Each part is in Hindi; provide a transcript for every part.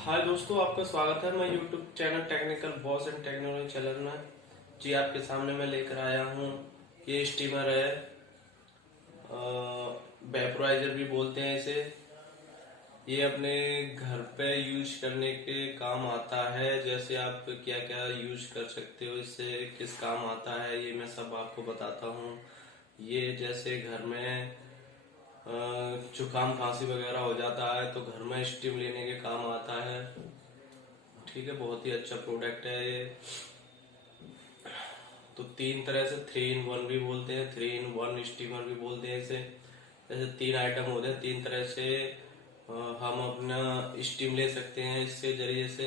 हाय दोस्तों, आपका स्वागत है। मैं YouTube channel technical boss and technology channel में जी आपके सामने मैं लेकर आया हूँ। ये स्टीमर है, वेपोराइजर भी बोलते हैं इसे। ये अपने घर पे यूज करने के काम आता है। जैसे आप क्या क्या यूज कर सकते हो, इससे किस काम आता है, ये मैं सब आपको बताता हूँ। ये जैसे घर में जुकाम खांसी वगैरह हो जाता है तो घर में स्टीम लेने के काम आता है। ठीक है, बहुत ही अच्छा प्रोडक्ट है ये। तो तीन तरह से 3 in 1 भी बोलते हैं, 3 in 1 स्टीमर भी बोलते हैं इसे। जैसे 3 आइटम होते हैं, 3 तरह से हम अपना स्टीम ले सकते हैं इसके जरिए से।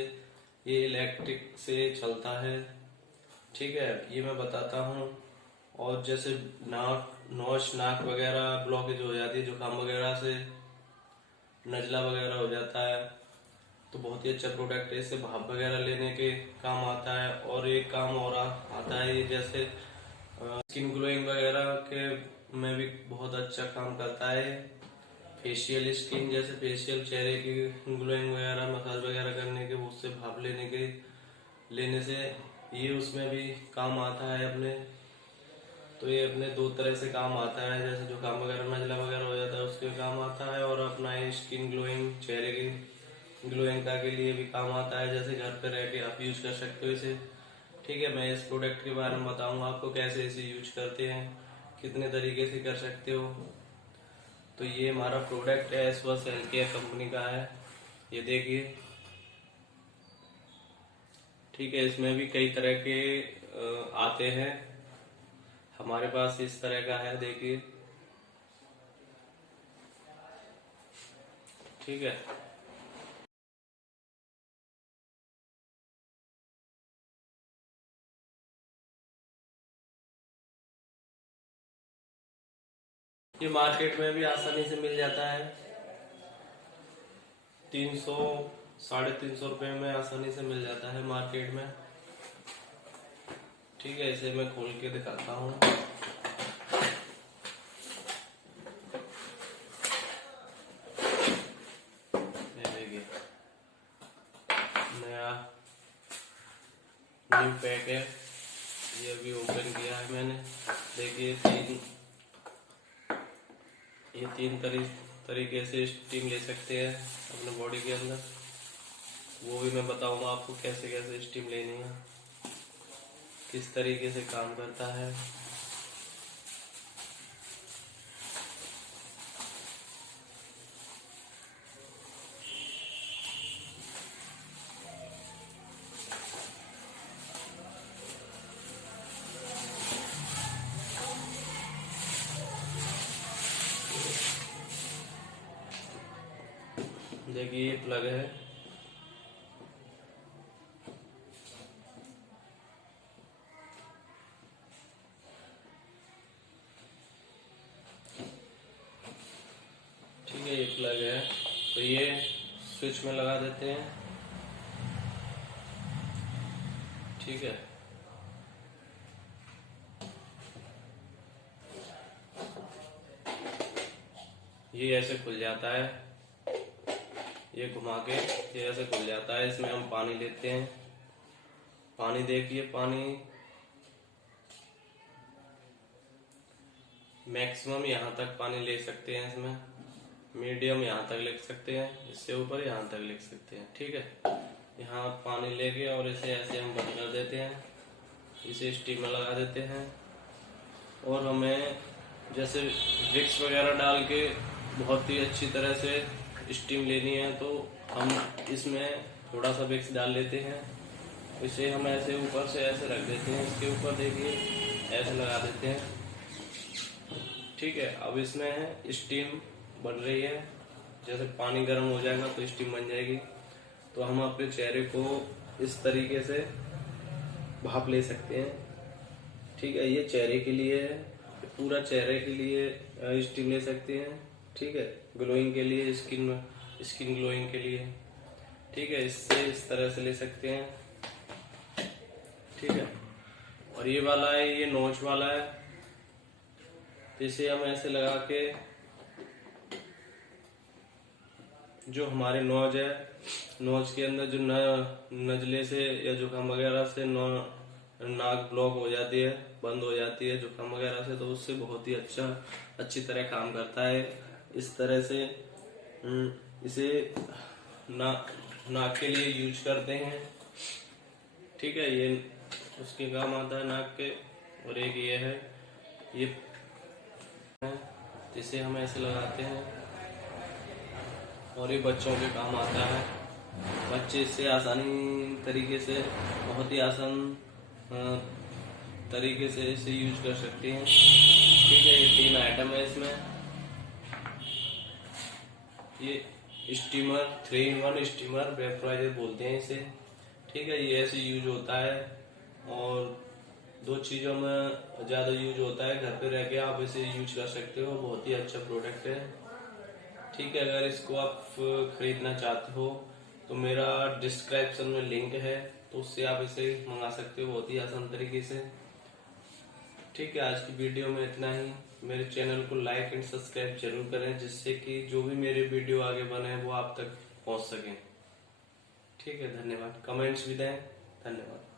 ये इलेक्ट्रिक से चलता है। ठीक है, ये मैं बताता हूँ। और जैसे नाक वगैरह ब्लॉकेज हो जाती है जुकाम वगैरह से, नजला वगैरह हो जाता है, तो बहुत ही अच्छा प्रोडक्ट है। इससे भाप वगैरह लेने के काम आता है। और एक काम और आता है ये, जैसे स्किन ग्लोइंग वगैरह के में भी बहुत अच्छा काम करता है। फेशियल स्किन, जैसे फेशियल चेहरे की ग्लोइंग वगैरह, मसाज वगैरह करने के, उससे भाप लेने से ये उसमें भी काम आता है अपने। तो ये अपने 2 तरह से काम आता है। जैसे जुकाम वगैरह नजला वगैरह हो जाता है उसके काम आता है, और अपना ये स्किन ग्लोइंग, चेहरे की ग्लोइंग का के लिए भी काम आता है। जैसे घर पे रह के आप यूज कर सकते हो इसे। ठीक है, मैं इस प्रोडक्ट के बारे में बताऊंगा आपको कैसे इसे यूज करते हैं, कितने तरीके से कर सकते हो। तो ये हमारा प्रोडक्ट है, एसवास हेल्थकेयर कंपनी का है, ये देखिए। ठीक है, इसमें भी कई तरह के आते हैं। हमारे पास इस तरह का है, देखिए। ठीक है, ये मार्केट में भी आसानी से मिल जाता है। 300 350 रुपये में आसानी से मिल जाता है मार्केट में। ठीक है, इसे मैं खोल के दिखाता हूँ। ये देखिए, नया न्यू पैक है, ये अभी ओपन किया है मैंने। देखिए, ये तीन तरीके से स्टीम ले सकते हैं अपने बॉडी के अंदर। वो भी मैं बताऊंगा आपको कैसे कैसे स्टीम लेनी है, किस तरीके से काम करता है। देखिए, ये प्लग है। ठीक है, ये प्लग है, तो ये स्विच में लगा देते हैं। ठीक है, ये ऐसे खुल जाता है, ये घुमा के ये ऐसे खुल जाता है। इसमें हम पानी लेते हैं। पानी देखिए, पानी मैक्सिमम यहाँ तक पानी ले सकते हैं इसमें, मीडियम यहाँ तक ले सकते हैं, इससे ऊपर यहाँ तक ले सकते हैं। ठीक है, यहाँ पानी लेके और इसे ऐसे हम बंद कर देते हैं, इसे स्टीम में लगा देते हैं। और हमें जैसे विक्स वगैरह डाल के बहुत ही अच्छी तरह से स्टीम लेनी है, तो हम इसमें थोड़ा सा विक्स डाल लेते हैं। इसे हम ऐसे ऊपर से ऐसे रख देते हैं, इसके ऊपर देखिए ऐसे लगा देते हैं। ठीक है, अब इसमें है स्टीम बन रही है। जैसे पानी गर्म हो जाएगा तो स्टीम बन जाएगी। तो हम अपने चेहरे को इस तरीके से भाप ले सकते हैं। ठीक है, ये चेहरे के लिए है, पूरा चेहरे के लिए स्टीम ले सकते हैं। ठीक है, ग्लोइंग के लिए, स्किन ग्लोइंग के लिए। ठीक है, इससे इस तरह से ले सकते हैं। ठीक है, और ये वाला है, ये नोच वाला है, तो इसे हम ऐसे लगा के जो हमारे नोज है, नोज के अंदर जो नजले से या जुकाम वगैरह से नाक ब्लॉक हो जाती है, बंद हो जाती है जुकाम वगैरह से, तो उससे बहुत ही अच्छी तरह काम करता है। इस तरह से इसे नाक के लिए यूज करते हैं। ठीक है, ये उसके काम आता है नाक के। और एक ये है, ये इसे हम ऐसे लगाते हैं और ये बच्चों के काम आता है। बच्चे इससे आसानी तरीके से, बहुत ही आसान तरीके से इसे यूज कर सकते हैं। ठीक है, ये 3 आइटम है इसमें। ये स्टीमर 3-in-1 स्टीमर वेपराइजर बोलते हैं इसे। ठीक है, ये ऐसे यूज होता है और 2 चीजों में ज्यादा यूज होता है। घर पे रह के आप इसे यूज कर सकते हो, बहुत ही अच्छा प्रोडक्ट है। ठीक है, अगर इसको आप खरीदना चाहते हो तो मेरा डिस्क्रिप्शन में लिंक है, तो उससे आप इसे मंगा सकते हो बहुत ही आसान तरीके से। ठीक है, आज की वीडियो में इतना ही। मेरे चैनल को लाइक एंड सब्सक्राइब जरूर करें, जिससे कि जो भी मेरे वीडियो आगे बने वो आप तक पहुंच सके। ठीक है, धन्यवाद। कमेंट्स भी दें। धन्यवाद।